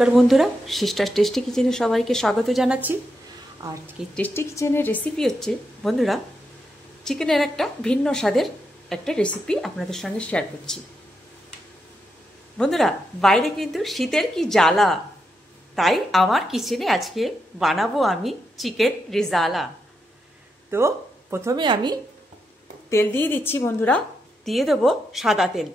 নমস্কার বন্ধুরা, sister tasty কিচেনে সবাইকে স্বাগত জানাচ্ছি। আর এই টেস্টি কিচেনের রেসিপি হচ্ছে বন্ধুরা চিকেনের একটা ভিন্ন স্বাদের একটা রেসিপি আপনাদের সঙ্গে শেয়ার করছি। বন্ধুরা, বাইরে কিন্তু শীতের কি জ্বালা, তাই আমার কিচেনে আজকে বানাবো আমি চিকেন রেজালা। তো প্রথমে আমি তেল দিয়ে দিচ্ছি বন্ধুরা, দিয়ে দেবো সাদা তেল।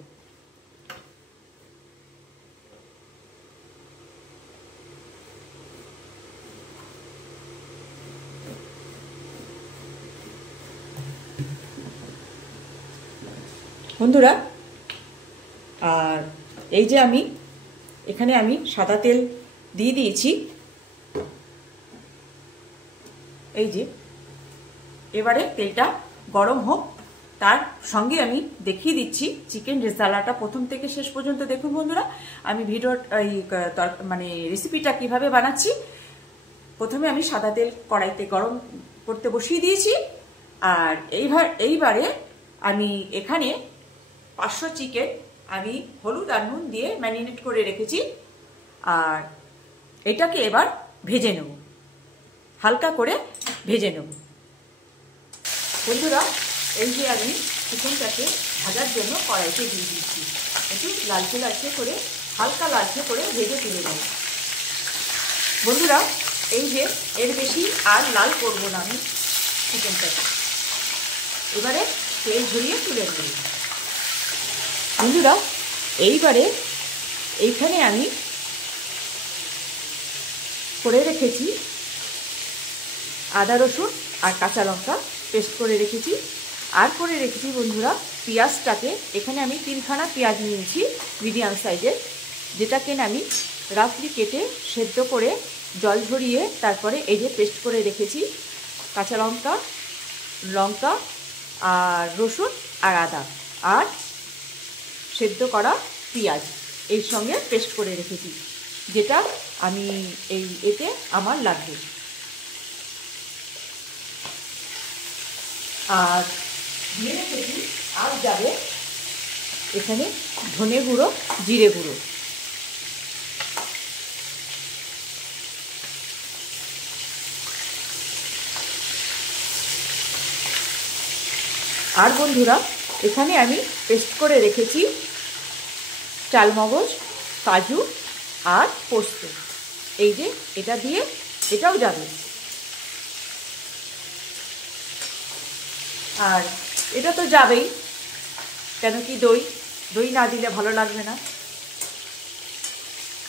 বন্ধুরা, আর এই যে এখানে আমি সাদা তেল দিয়ে দিয়েছি। এই যে এবারে তেলটা গরম হোক, তার সঙ্গে আমি দেখিয়ে দিচ্ছি চিকেন রেজালাটা প্রথম থেকে শেষ পর্যন্ত দেখুন বন্ধুরা। আমি ভিডিওর মানে রেসিপিটা কিভাবে বানাচ্ছি। প্রথমে আমি সাদা তেল কড়াইতে গরম করতে বসিয়ে দিয়েছি। আর এইবারে আমি এখানে 500 চিকেন আমি হলুদ আর নুন দিয়ে ম্যারিনেট করে রেখেছি। আর এটাকে এবার ভেজে নেব, হালকা করে ভেজে নেব বন্ধুরা। এই যে আমি চিকেনটাকে ভাজার জন্য কড়াইতে দিয়ে দিচ্ছি, একটু লালচে লালচে করে, হালকা লালচে করে ভেজে তুলে নেব বন্ধুরা। এই যে এর বেশি আর লাল করব না আমি চিকেনটাকে। এবারে তেল ঝরিয়ে তুলে নেব বন্ধুরা। এইবারে এইখানে আমি করে রেখেছি আদা রসুন আর কাঁচা লঙ্কা পেস্ট করে রেখেছি। আর করে রেখেছি বন্ধুরা পেঁয়াজটাকে, এখানে আমি 3খানা পেঁয়াজ নিয়েছি মিডিয়াম সাইজের, যেটাকে আমি রাফলি কেটে সেদ্ধ করে জল ঝরিয়ে তারপরে এই যে পেস্ট করে রেখেছি কাঁচা লঙ্কা, লঙ্কা আর রসুন আর আদা আর সেদ্ধ করা পেঁয়াজ এর সঙ্গে পেস্ট করে রেখেছি, যেটা আমি এতে আমার লাগবে। আর দিয়ে রেখেছি আর যাবে এখানে ধনে গুঁড়ো, জিরে গুঁড়ো। আর বন্ধুরা এখানে আমি পেস্ট করে রেখেছি চালমগজ, কাজু আর পোস্ত। এই যে এটা দিয়ে এটাও যাবে। আর এটা তো যাবেই, কেন কি দই না দিলে ভালো লাগবে না।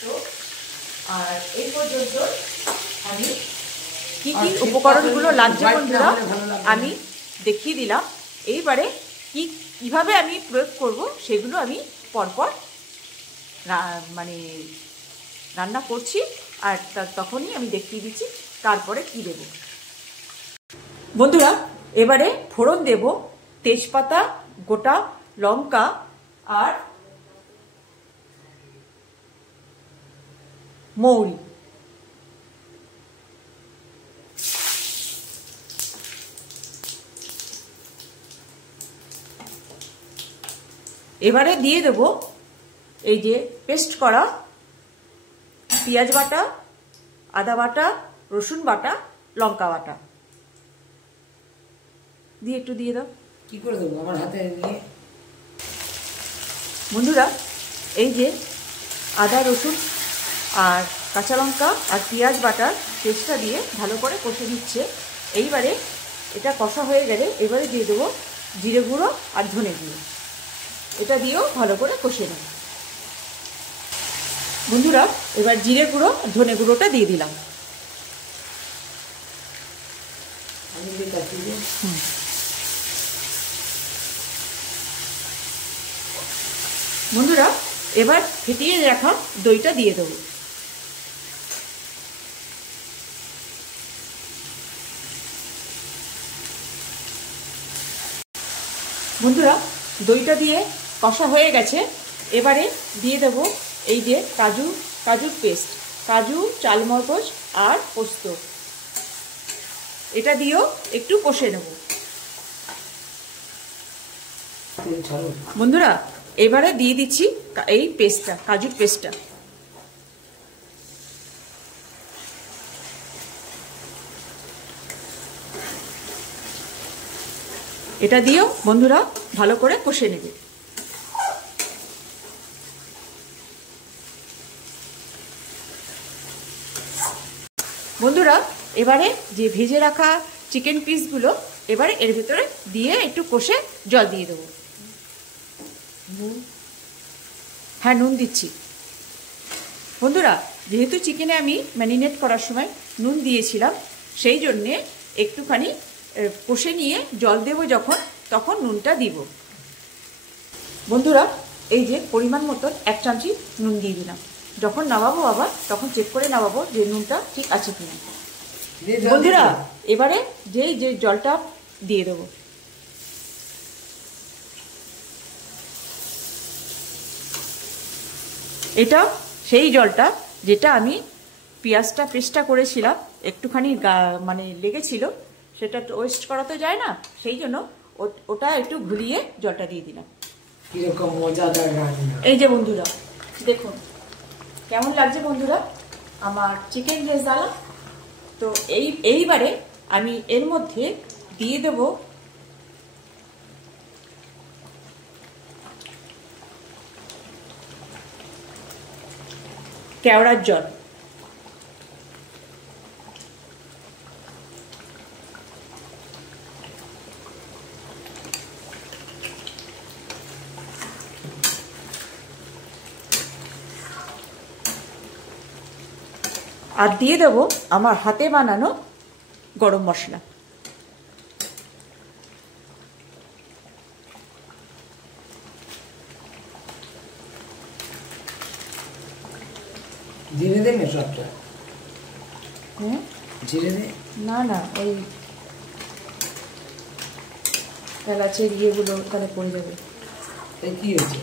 তো আর এই পর্যন্ত আমি কি কি উপকরণগুলো লাগছে বন্ধুরা আমি দেখিয়ে দিলাম। এইবারে কিভাবে আমি প্রয়োগ করব সেগুলো আমি পরপর মানে রান্না করছি, আর তখনই আমি দেখিয়ে দিচ্ছি তারপরে কি দেব বন্ধুরা। এবারে ফোড়ন দেব তেজপাতা, গোটা লঙ্কা আর মৌরি। এবারে দিয়ে দেব এই যে পেস্ট করা পেঁয়াজ বাটা, আদা বাটা, রসুন বাটা, লঙ্কা বাটা দিয়ে একটু দিয়ে দাও। কি করে দেবো আমার হাতে নিয়ে বন্ধুরা? এই যে আদা রসুন আর কাঁচা লঙ্কা আর পেঁয়াজ বাটার পেস্টটা দিয়ে ভালো করে কষে দিচ্ছে। এইবারে এটা কষা হয়ে গেলে এবারে দিয়ে দেবো জিরে গুঁড়ো আর ধনে গুঁড়ো। এটা দিয়েও ভালো করে কষে নেব বন্ধুরা। এবার জিরে গুঁড়ো আর ধনে গুঁড়োটা দিয়ে দিলাম। বন্ধুরা এবার ফেটিয়ে রাখা দইটা দিয়ে দেবো। বন্ধুরা দইটা দিয়ে কষা হয়ে গেছে। এবারে দিয়ে দেবো এই যে কাজুর পেস্ট, কাজু, চালমগজ আর পোস্ত। এটা দিয়েও একটু কষে নেব বন্ধুরা। এবারে দিয়ে দিচ্ছি এই পেস্টটা, কাজুর পেস্টটা। এটা দিয়েও বন্ধুরা ভালো করে কষে নেবে। বন্ধুরা এবারে যে ভেজে রাখা চিকেন পিসগুলো এবারে এর ভিতরে দিয়ে একটু কষে জল দিয়ে দেবো। হ্যাঁ, নুন দিচ্ছি। বন্ধুরা যেহেতু চিকেনে আমি ম্যারিনেট করার সময় নুন দিয়েছিলাম, সেই জন্যে একটুখানি কষে নিয়ে জল দেবো যখন, তখন নুনটা দিব। বন্ধুরা এই যে পরিমাণ মতন 1 চামচি নুন দিয়ে দিলাম। যখন নামাবো আবার তখন চেক করে নামাবো যে নুনটা ঠিক আছে কিনা। বন্ধুরা এবারে যে জলটা দিয়ে দেবো। এটা সেই জলটা যেটা আমি পেঁয়াজটা পেস্টটা করেছিলাম, একটুখানি মানে লেগেছিল, সেটা তো ওয়েস্ট করা তো যায় না, সেই জন্য ওটা একটু ঘুরিয়ে জলটা দিয়ে দিলাম। কিরকম মজাদার রান্না! এই যে বন্ধুরা দেখুন কেমন লাগছে বন্ধুরা আমার চিকেন রেজালা। তো এইবারে আমি এর মধ্যে দিয়ে দেব কেওড়ার জল। আর দিয়ে দেবো আমার হাতে বানানো গরম মশলা। জিরে দে না সবটা? জিরে দে না না, ওই এলাচের ইয়েগুলো ওখানে পড়ে যাবে। তাই কি হয়েছে?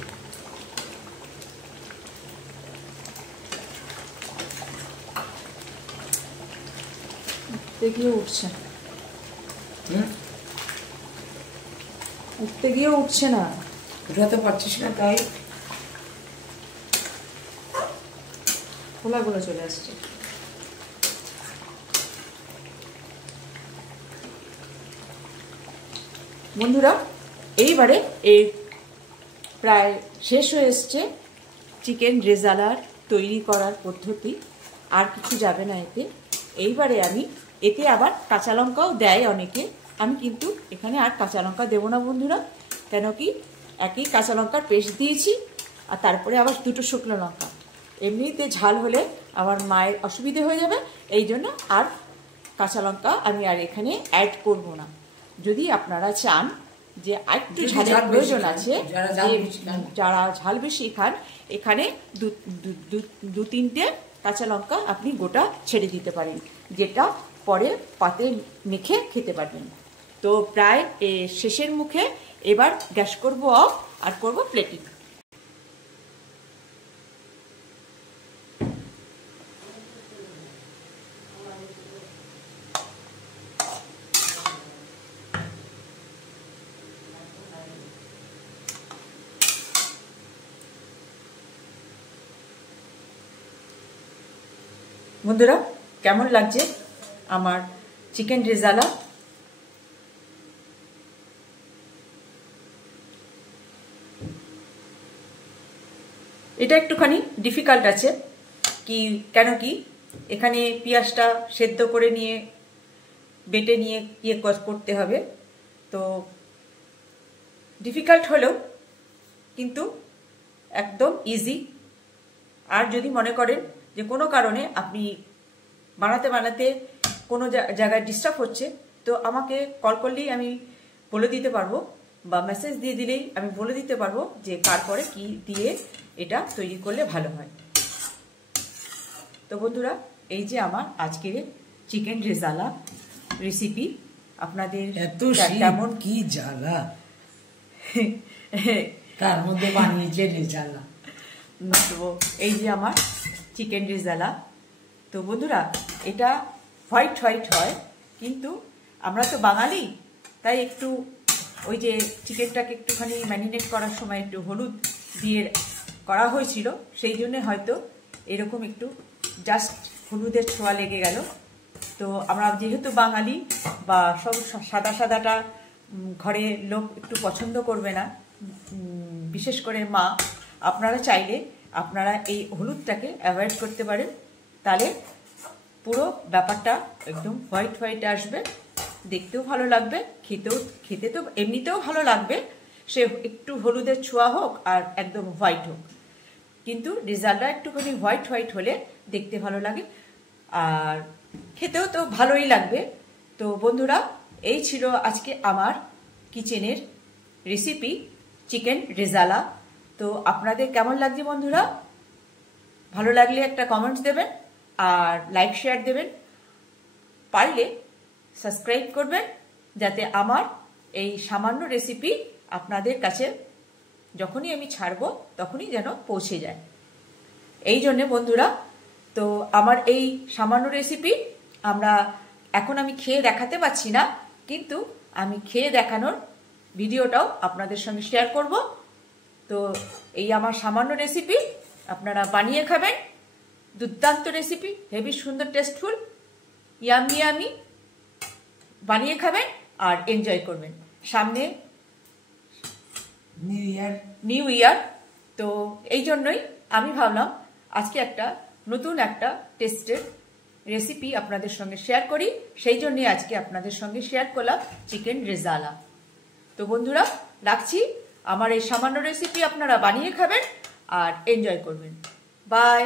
উঠতে গিয়ে উঠছে, উঠতে গিয়ে উঠছে না। উঠাতে পারছিস না তাই খোলাগুলো চলে আসছে। বন্ধুরা এইবারে এই প্রায় শেষ হয়ে এসছে চিকেন রেজালার তৈরি করার পদ্ধতি। আর কিছু যাবে না এতে। এইবারে আমি এতে আবার কাঁচা লঙ্কাও দেয় অনেকে, আমি কিন্তু এখানে আর কাঁচা লঙ্কা দেবো না বন্ধুরা। কেন কি একই কাঁচা লঙ্কার পেস্ট দিয়েছি, আর তারপরে আবার 2টো শুকনো লঙ্কা। এমনিতে ঝাল হলে আমার মায়ের অসুবিধে হয়ে যাবে, এই জন্য আর কাঁচা লঙ্কা আমি আর এখানে অ্যাড করব না। যদি আপনারা চান যে একটু ঝালের প্রয়োজন আছে, যারা ঝাল বেশি খান, এখানে 2-3টে কাঁচা লঙ্কা আপনি গোটা ছেড়ে দিতে পারেন, যেটা পরে পাতে মেখে খেতে পারবেন। তো প্রায় শেষের মুখে এবার গ্যাস করব অফ আর করব প্লেটিং। বন্ধুরা কেমন লাগছে আমার চিকেন রেজালা? এটা একটুখানি ডিফিকাল্ট আছে, কেন কি এখানে পেঁয়াজটা সেদ্ধ করে নিয়ে বেটে নিয়ে করতে হবে। তো ডিফিকাল্ট হলেও কিন্তু একদম ইজি। আর যদি মনে করেন যে কোনো কারণে আপনি বানাতে বানাতে কোনো জায়গায় ডিস্টার্ব হচ্ছে, তো আমাকে কল করলেই আমি বলে দিতে পারবো, বা মেসেজ দিয়ে দিলেই আমি বলে দিতে পারবো যে তারপরে কি দিয়ে এটা তৈরি করলে ভালো হয়। তো বন্ধুরা এই যে আমার আজকের চিকেন রেজালা রেসিপি আপনাদের কেমন কি জ্বালা তার মধ্যে বানিয়েছে রেজালা। তো এই যে আমার চিকেন রেজালা। তো বন্ধুরা এটা হোয়াইট হোয়াইট হয়, কিন্তু আমরা তো বাঙালি, তাই একটু ওই যে চিকেনটাকে একটুখানি ম্যারিনেট করার সময় একটু হলুদ দিয়ে করা হয়েছিল, সেই জন্য হয়তো এরকম একটু জাস্ট হলুদের ছোঁয়া লেগে গেল। তো আমরা যেহেতু বাঙালি বা সব সাদা সাদাটা ঘরে লোক একটু পছন্দ করবে না, বিশেষ করে মা। আপনারা চাইলে আপনারা এই হলুদটাকে অ্যাভয়েড করতে পারেন, তাহলে পুরো ব্যাপারটা একদম হোয়াইট হোয়াইট আসবে, দেখতেও ভালো লাগবে, খেতে তো এমনিতেও ভালো লাগবে, সে একটু হলুদের ছোঁয়া হোক আর একদম হোয়াইট হোক, কিন্তু রেজাল্টটা একটুখানি হোয়াইট হোয়াইট হলে দেখতে ভালো লাগে আর খেতেও তো ভালোই লাগবে। তো বন্ধুরা, এই ছিল আজকে আমার কিচেনের রেসিপি চিকেন রেজালা। তো আপনাদের কেমন লাগছে বন্ধুরা? ভালো লাগলে একটা কমেন্টস দেবেন আর লাইক শেয়ার দেবেন, পারলে সাবস্ক্রাইব করবেন, যাতে আমার এই সামান্য রেসিপি আপনাদের কাছে যখনই আমি ছাড়বো তখনই যেন পৌঁছে যায়। এই জন্যে বন্ধুরা, তো আমার এই সামান্য রেসিপি এখন আমি খেয়ে দেখাতে পারছি না, কিন্তু আমি খেয়ে দেখানোর ভিডিওটাও আপনাদের সঙ্গে শেয়ার করব। তো এই আমার সামান্য রেসিপি আপনারা বানিয়ে খাবেন, দুর্দান্ত রেসিপি, হেভি সুন্দর, টেস্টফুল, ইয়ামি ইয়ামি, বানিয়ে খাবেন আর এনজয় করবেন। সামনে নিউ ইয়ার, তো এই জন্যই আমি ভাবলাম আজকে নতুন একটা টেস্টের রেসিপি আপনাদের সঙ্গে শেয়ার করি, সেই জন্যই আজকে আপনাদের সঙ্গে শেয়ার করলাম চিকেন রেজালা। তো বন্ধুরা, রাখছি, আমার এই সামান্য রেসিপি আপনারা বানিয়ে খাবেন আর এনজয় করবেন। বাই।